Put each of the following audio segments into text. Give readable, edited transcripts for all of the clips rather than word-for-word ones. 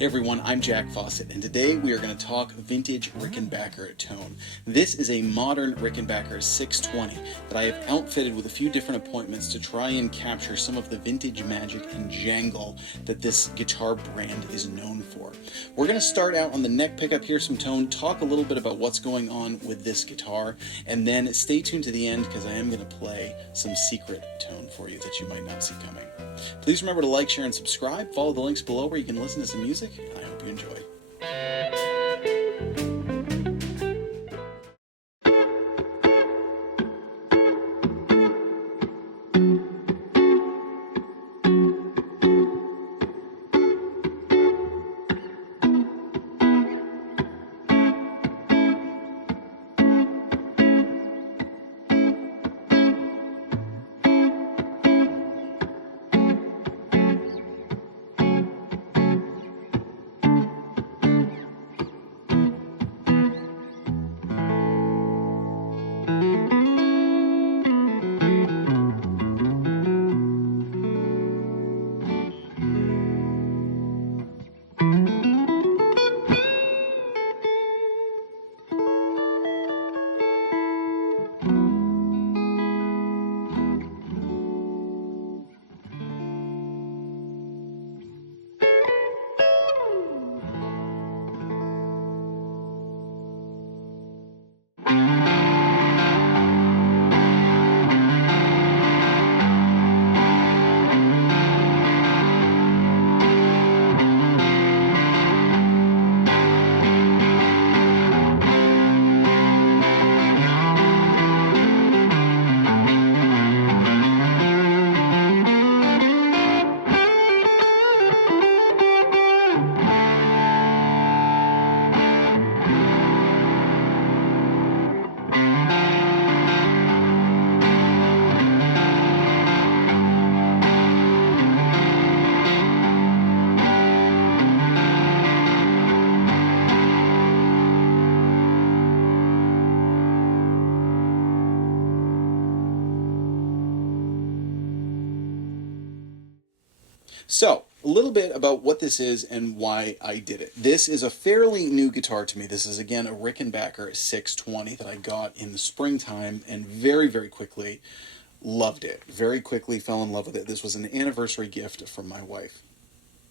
Hey everyone, I'm Jack Fossett, and today we are going to talk vintage Rickenbacker tone. This is a modern Rickenbacker 620 that I have outfitted with a few different appointments to try and capture some of the vintage magic and jangle that this guitar brand is known for. We're going to start out on the neck pickup, hear some tone, talk a little bit about what's going on with this guitar, and then stay tuned to the end because I am going to play some secret tone for you that you might not see coming. Please remember to like, share, and subscribe. Follow the links below where you can listen to some music. I hope you enjoy. So, a little bit about what this is and why I did it. This is a fairly new guitar to me. This is, again, a Rickenbacker 620 that I got in the springtime and very, very quickly loved it. Very quickly fell in love with it. This was an anniversary gift from my wife.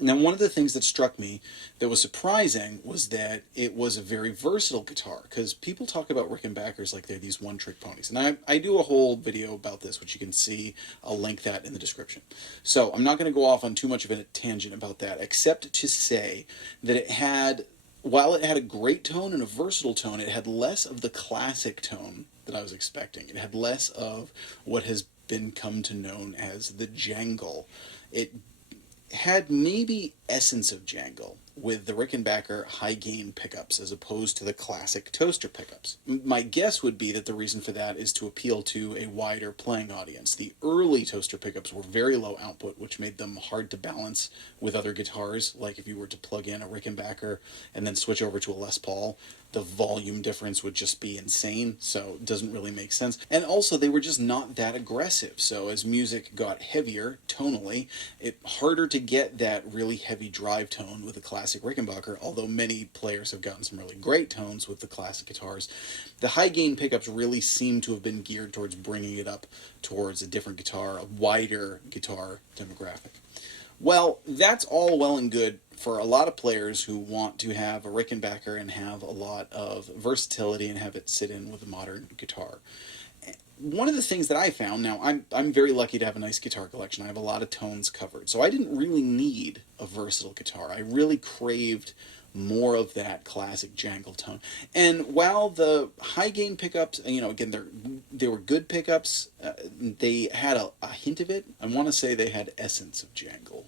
Now, one of the things that struck me that was surprising was that it was a very versatile guitar, because people talk about Rickenbackers like they're these one-trick ponies. And I do a whole video about this, which you can see. I'll link that in the description. So I'm not going to go off on too much of a tangent about that, except to say that it had, while it had a great tone and a versatile tone, it had less of the classic tone that I was expecting. It had less of what has been come to known as the jangle. It had maybe essence of jangle with the Rickenbacker high gain pickups as opposed to the classic toaster pickups. My guess would be that the reason for that is to appeal to a wider playing audience. The early toaster pickups were very low output, which made them hard to balance with other guitars. Like if you were to plug in a Rickenbacker and then switch over to a Les Paul, the volume difference would just be insane, so it doesn't really make sense. And also, they were just not that aggressive, so as music got heavier, tonally, it's harder to get that really heavy drive tone with a classic Rickenbacker, although many players have gotten some really great tones with the classic guitars. The high gain pickups really seem to have been geared towards bringing it up towards a different guitar, a wider guitar demographic. Well, that's all well and good for a lot of players who want to have a Rickenbacker and have a lot of versatility and have it sit in with a modern guitar. One of the things that I found, now I'm very lucky to have a nice guitar collection. I have a lot of tones covered, so I didn't really need a versatile guitar. I really craved more of that classic jangle tone. And while the high gain pickups, again, they were good pickups, they had a hint of it. I want to say they had essence of jangle.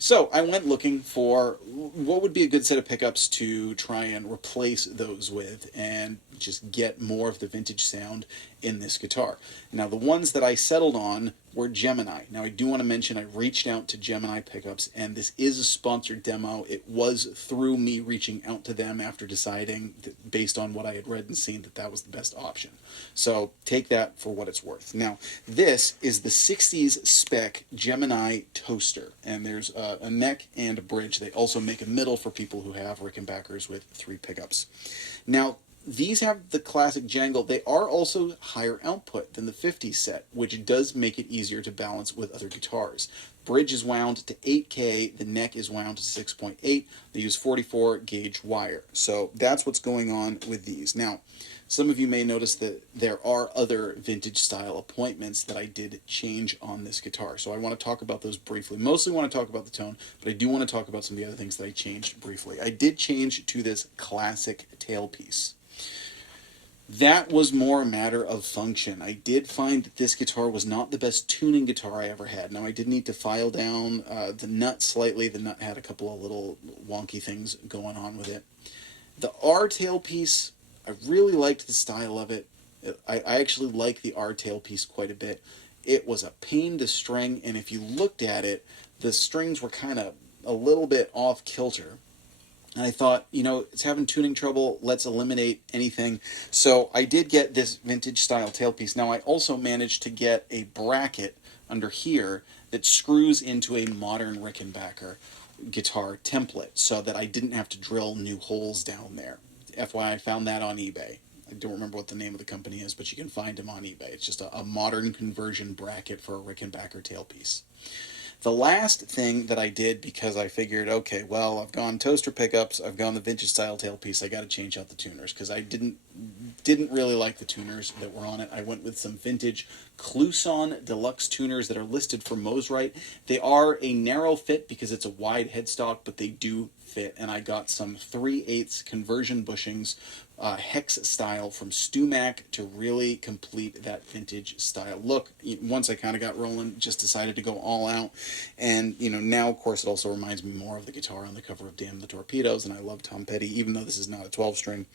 So I went looking for what would be a good set of pickups to try and replace those with and just get more of the vintage sound in this guitar. Now the ones that I settled on were Gemini. Now, I do want to mention I reached out to Gemini Pickups, and this is a sponsored demo. It was through me reaching out to them after deciding, that based on what I had read and seen, that that was the best option. So take that for what it's worth. Now, this is the 60s spec Gemini toaster, and there's a neck and a bridge. They also make a middle for people who have Rickenbackers with 3 pickups. Now, these have the classic jangle. They are also higher output than the 50s set, which does make it easier to balance with other guitars. Bridge is wound to 8K, the neck is wound to 6.8. They use 44 gauge wire. So that's what's going on with these. Now, some of you may notice that there are other vintage style appointments that I did change on this guitar. So I want to talk about those briefly. Mostly want to talk about the tone, but I do want to talk about some of the other things that I changed briefly. I did change to this classic tailpiece. That was more a matter of function. I did find that this guitar was not the best tuning guitar I ever had. Now, I did need to file down the nut slightly. The nut had a couple of little wonky things going on with it. The R tailpiece, I really liked the style of it. I actually like the R tailpiece quite a bit. It was a pain to string, and if you looked at it, the strings were kind of a little bit off kilter. And I thought, you know, it's having tuning trouble, let's eliminate anything. So I did get this vintage style tailpiece. Now I also managed to get a bracket under here that screws into a modern Rickenbacker guitar template so that I didn't have to drill new holes down there. FYI, I found that on eBay. I don't remember what the name of the company is, but you can find them on eBay. It's just a modern conversion bracket for a Rickenbacker tailpiece. The last thing that I did, because I figured, okay, well, I've gone toaster pickups, I've gone the vintage style tailpiece, I got to change out the tuners, because I didn't really like the tuners that were on it. I went with some vintage Kluson Deluxe tuners that are listed for Mosrite. They are a narrow fit because it's a wide headstock, but they do fit, and I got some 3/8 conversion bushings, hex style from Stumac to really complete that vintage style look. Once I kind of got rolling, just decided to go all out, and you know, now of course it also reminds me more of the guitar on the cover of Damn the Torpedoes, and I love Tom Petty, even though this is not a 12 string.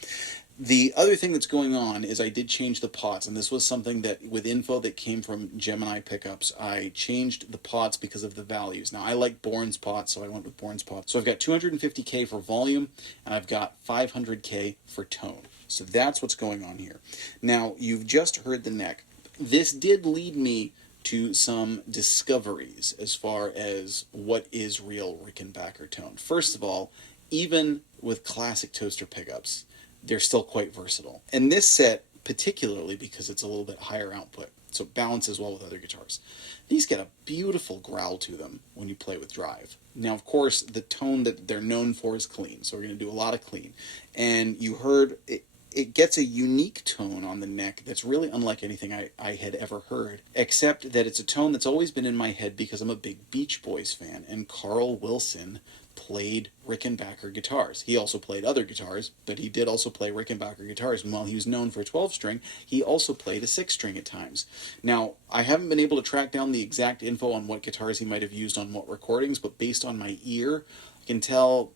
The other thing that's going on is I did change the pots, and this was something that, with info that came from Gemini Pickups, I changed the pots because of the values. Now, I like Bourne's pots, so I went with Bourne's pots. So I've got 250K for volume, and I've got 500K for tone. So that's what's going on here. Now, you've just heard the neck. This did lead me to some discoveries as far as what is real Rickenbacker tone. First of all, even with classic toaster pickups, they're still quite versatile. And this set, particularly because it's a little bit higher output, so it balances well with other guitars. These get a beautiful growl to them when you play with drive. Now, of course, the tone that they're known for is clean, so we're going to do a lot of clean. And you heard it gets a unique tone on the neck that's really unlike anything I had ever heard, except that it's a tone that's always been in my head because I'm a big Beach Boys fan, and Carl Wilson played Rickenbacker guitars. He also played other guitars, but he did also play Rickenbacker guitars. And while he was known for a 12-string, he also played a 6-string at times. Now, I haven't been able to track down the exact info on what guitars he might have used on what recordings, but based on my ear, I can tell,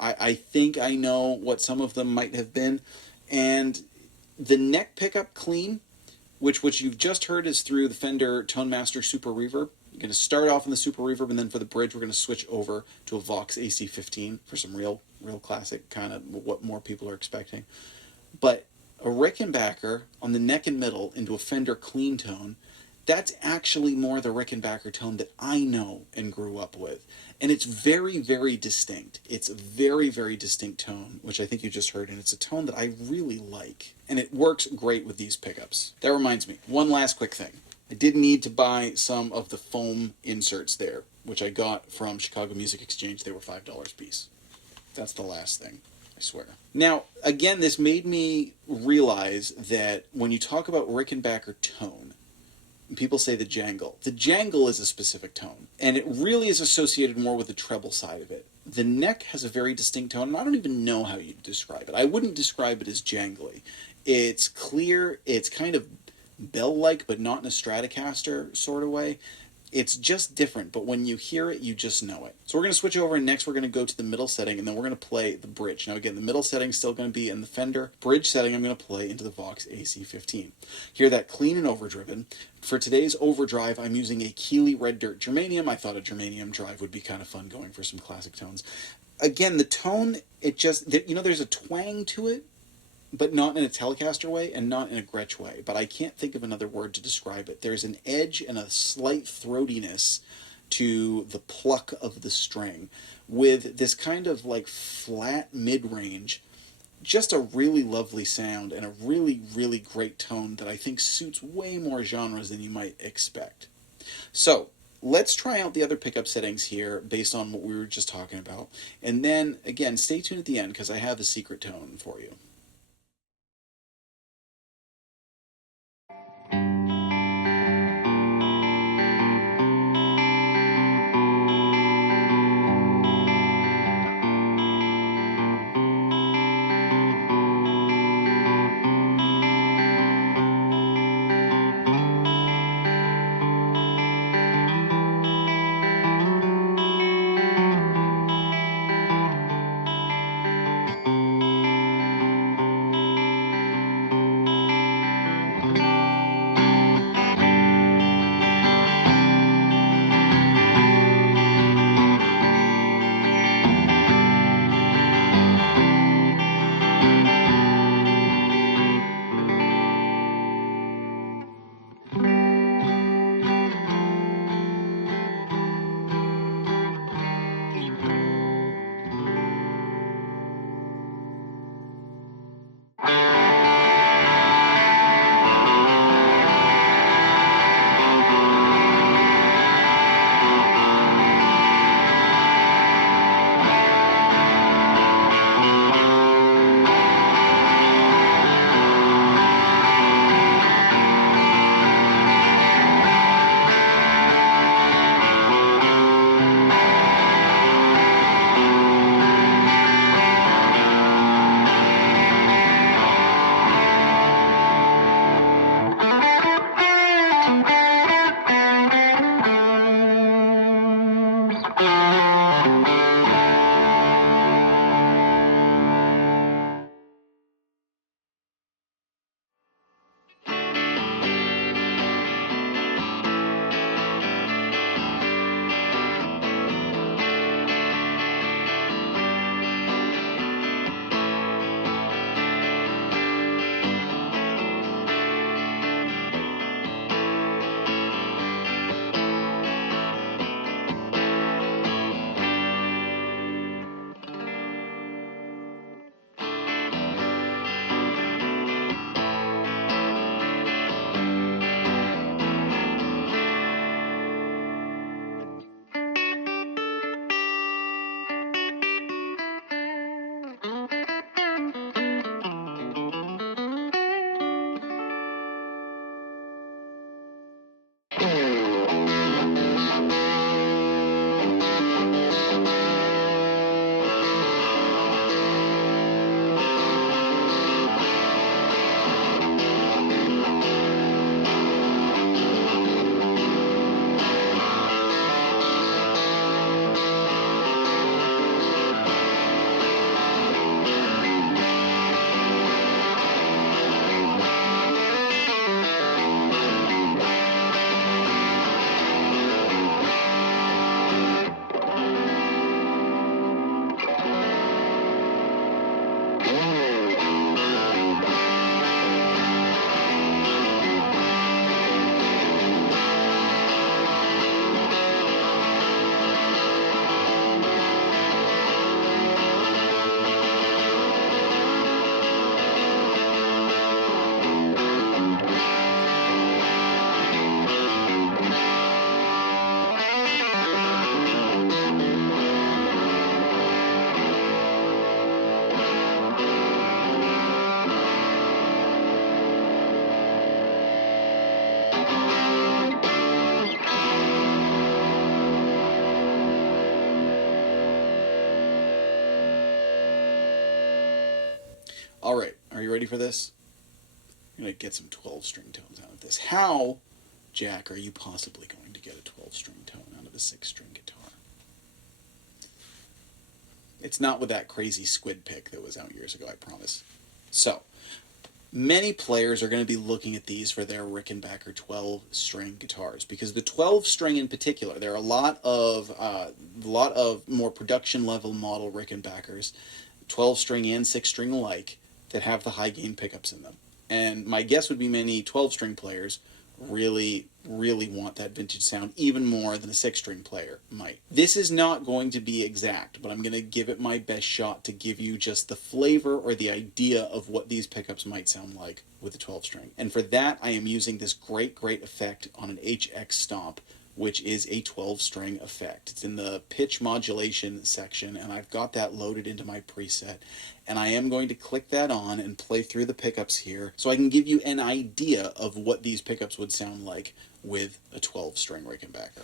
I think I know what some of them might have been. And the neck pickup clean, which you've just heard is through the Fender Tone Master Super Reverb. You're going to start off in the Super Reverb, and then for the bridge, we're going to switch over to a Vox AC15 for some real classic, kind of what more people are expecting. But a Rickenbacker on the neck and middle into a Fender clean tone, that's actually more the Rickenbacker tone that I know and grew up with. And it's very, very distinct. It's a very, very distinct tone, which I think you just heard, and it's a tone that I really like. And it works great with these pickups. That reminds me, one last quick thing. I did need to buy some of the foam inserts there, which I got from Chicago Music Exchange. They were $5 a piece. That's the last thing, I swear. Now, again, this made me realize that when you talk about Rickenbacker tone, people say the jangle. The jangle is a specific tone, and it really is associated more with the treble side of it. The neck has a very distinct tone, and I don't even know how you'd describe it. I wouldn't describe it as jangly. It's clear, it's kind of bell-like, but not in a Stratocaster sort of way. It's just different, but when you hear it, you just know it. So we're going to switch over, and next we're going to go to the middle setting, and then we're going to play the bridge. Now again, the middle setting is still going to be in the Fender. Bridge setting I'm going to play into the Vox AC15. Hear that clean and overdriven. For today's overdrive, I'm using a Keeley Red Dirt Germanium. I thought a Germanium drive would be kind of fun going for some classic tones. Again, the tone, it just, there's a twang to it, but not in a Telecaster way and not in a Gretsch way. But I can't think of another word to describe it. There's an edge and a slight throatiness to the pluck of the string with this kind of like flat mid-range. Just a really lovely sound and a really, really great tone that I think suits way more genres than you might expect. So let's try out the other pickup settings here based on what we were just talking about. And then, again, stay tuned at the end because I have a secret tone for you. All right, are you ready for this? I'm going to get some 12-string tones out of this. How Jack, are you possibly going to get a 12-string tone out of a 6-string guitar? It's not with that crazy squid pick that was out years ago, I promise. So, many players are going to be looking at these for their Rickenbacker 12-string guitars, because the 12-string in particular, there are a lot of more production level model Rickenbackers, 12-string and 6-string alike, that have the high gain pickups in them. And my guess would be many 12-string players really want that vintage sound even more than a 6-string player might. This is not going to be exact, but I'm going to give it my best shot to give you just the flavor or the idea of what these pickups might sound like with a 12-string. And for that, I am using this great effect on an HX Stomp, which is a 12-string effect. It's in the pitch modulation section, and I've got that loaded into my preset. And I am going to click that on and play through the pickups here so I can give you an idea of what these pickups would sound like with a 12-string Rickenbacker.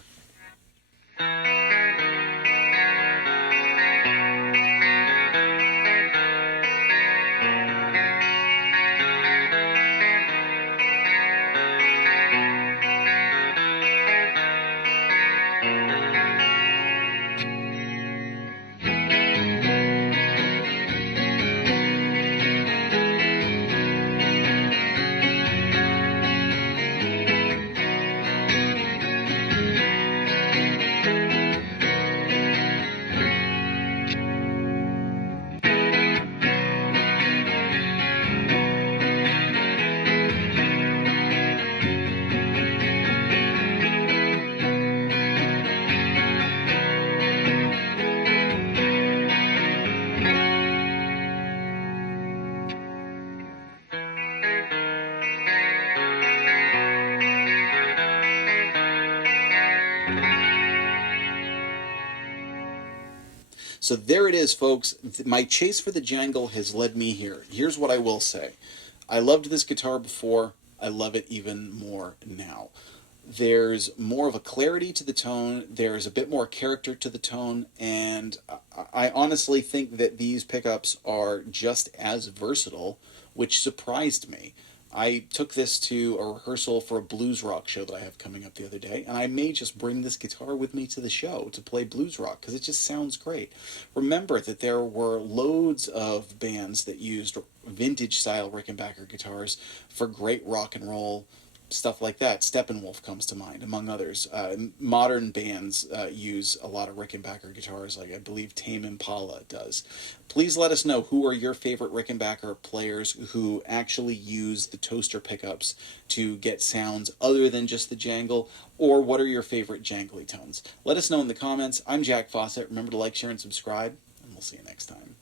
So there it is, folks. My chase for the Jangle has led me here. Here's what I will say. I loved this guitar before. I love it even more now. There's more of a clarity to the tone. There's a bit more character to the tone. And I honestly think that these pickups are just as versatile, which surprised me. I took this to a rehearsal for a blues rock show that I have coming up the other day, and I may just bring this guitar with me to the show to play blues rock, because it just sounds great. Remember that there were loads of bands that used vintage-style Rickenbacker guitars for great rock and roll stuff like that. Steppenwolf comes to mind, among others. Modern bands use a lot of Rickenbacker guitars, like I believe Tame Impala does. Please let us know who are your favorite Rickenbacker players who actually use the toaster pickups to get sounds other than just the jangle, or what are your favorite jangly tones. Let us know in the comments. I'm Jack Fossett. Remember to like, share, and subscribe, and we'll see you next time.